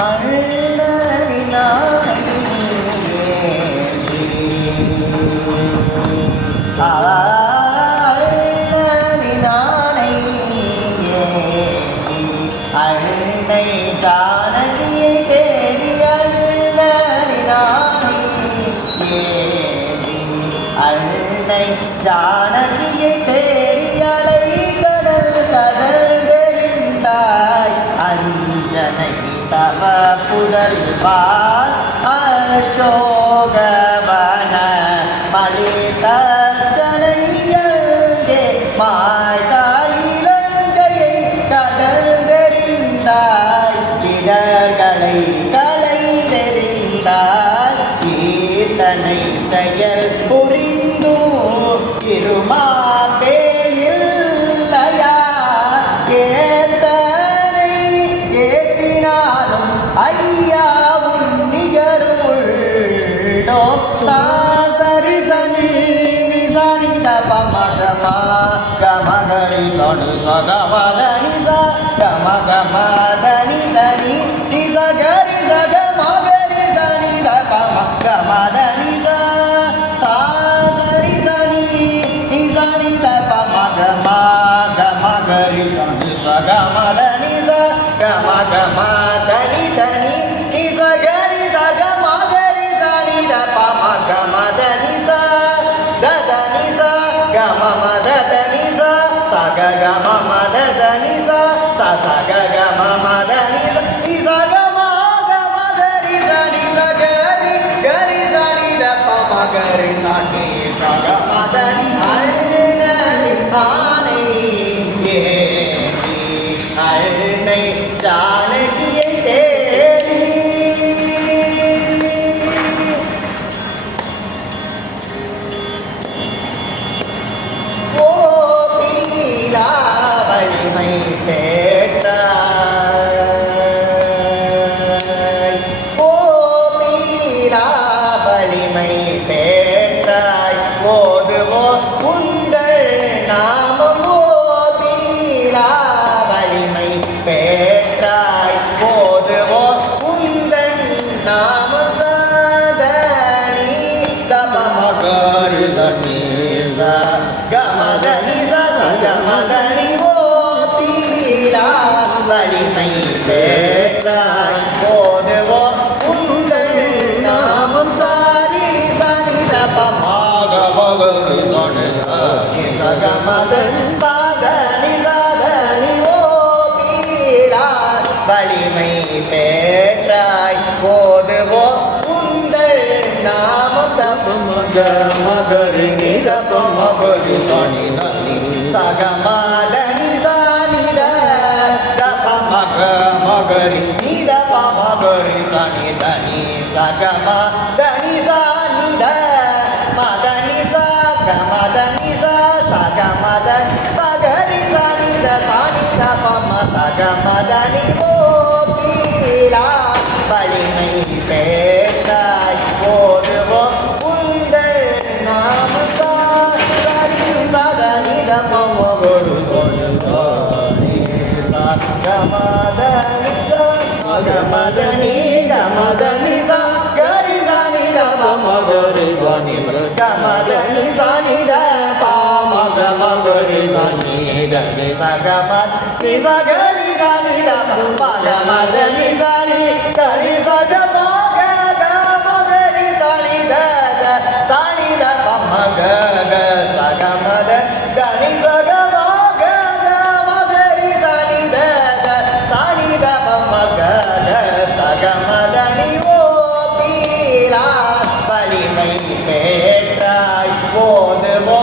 அழுநனினானை அழுநனினானை அழுனை ஜானகியை தேடி அழுநனினானை அழுனை ஜானகியை தேடி அலை கடல் கடல் தெரிந்தாய் அஞ்சனை தவ புதல்வார் அசோகவன மலிதச்சனையங்கே மாய்தாயிலங்கையை கடல் தெரிந்தாய் இடர்களை கலைந்தெறிந்தாய் கீர்த்தனை செயல் புரிந்து இருமாப்பேயில்லையா ஏத்தனை ஏத்தினாலும் ஐயா உன் நிகருள்ளோ சாசரி சனி நிசனி தபமகமா கமகரி சொடு சொகவதனி கமகமதனி தனி நிசகரி சகமகரி சனி தபமகமதனி சாசரி சனி நிசனி தபமகமா கமகரி சொடு சொகமதனி கமகமதனி தனி நிசகரி சகமகரி சனி தபமகமதனி ததனி கமமதனி சகமமதனி சகமமதனி சகமமதனி சனி சகரி கரி சனி தபமகரி சனி சகமதனி அழுநனி ஆனை ஏற்றி அழுனை ஜானகியை தேடி வலிமை பேற்றாய் ஓ மீரா வலிமை பேற்றாய் ஓதுவோ உங்கள் நாமம் ஓ மீரா வலிமை பேற்றாய் ஓதுவோ உங்கள் நாமம் சதனி தபமகரி சனீச கமதனி கமதனி ஓ பீலா வலிமை பேற்றாய் போதுவோ உங்கள் நாமம் சாரிணி சனி தபமாக மகரி சனி சகமதனி சாதனி சாதனி ஓ பீலா வலிமை பேற்றாய் போதுவோ உங்கள் நாமம் தபமக மகரி நிதபமகரி சனி சகமதனி சனித தபமக மகரி நிதபமகரி சனி தனி சகமதனி சனித மதனி சகமதனி சகமதனி சகரி சனித சனி தபம சகமதனி ஓ பீலா வலிமை பேற்றாய் போதுவோ உங்கள் நாம சரி சதனி தபமகரு சொன்னி சகமதனி சகமதனி கமதனி சகரி சனி தபமகரி சனி கமதனி சனி தபமகரி சனி தனி சகமதனி சகரி சனி தபமகரி சனி தனி சகமகரி சனி தத சனி தபமக சகமத தனி சகமகரி சனி தத சனி தபமக சகமதனி ஓ பீலா வலிமை பேற்றாய் போதுவோ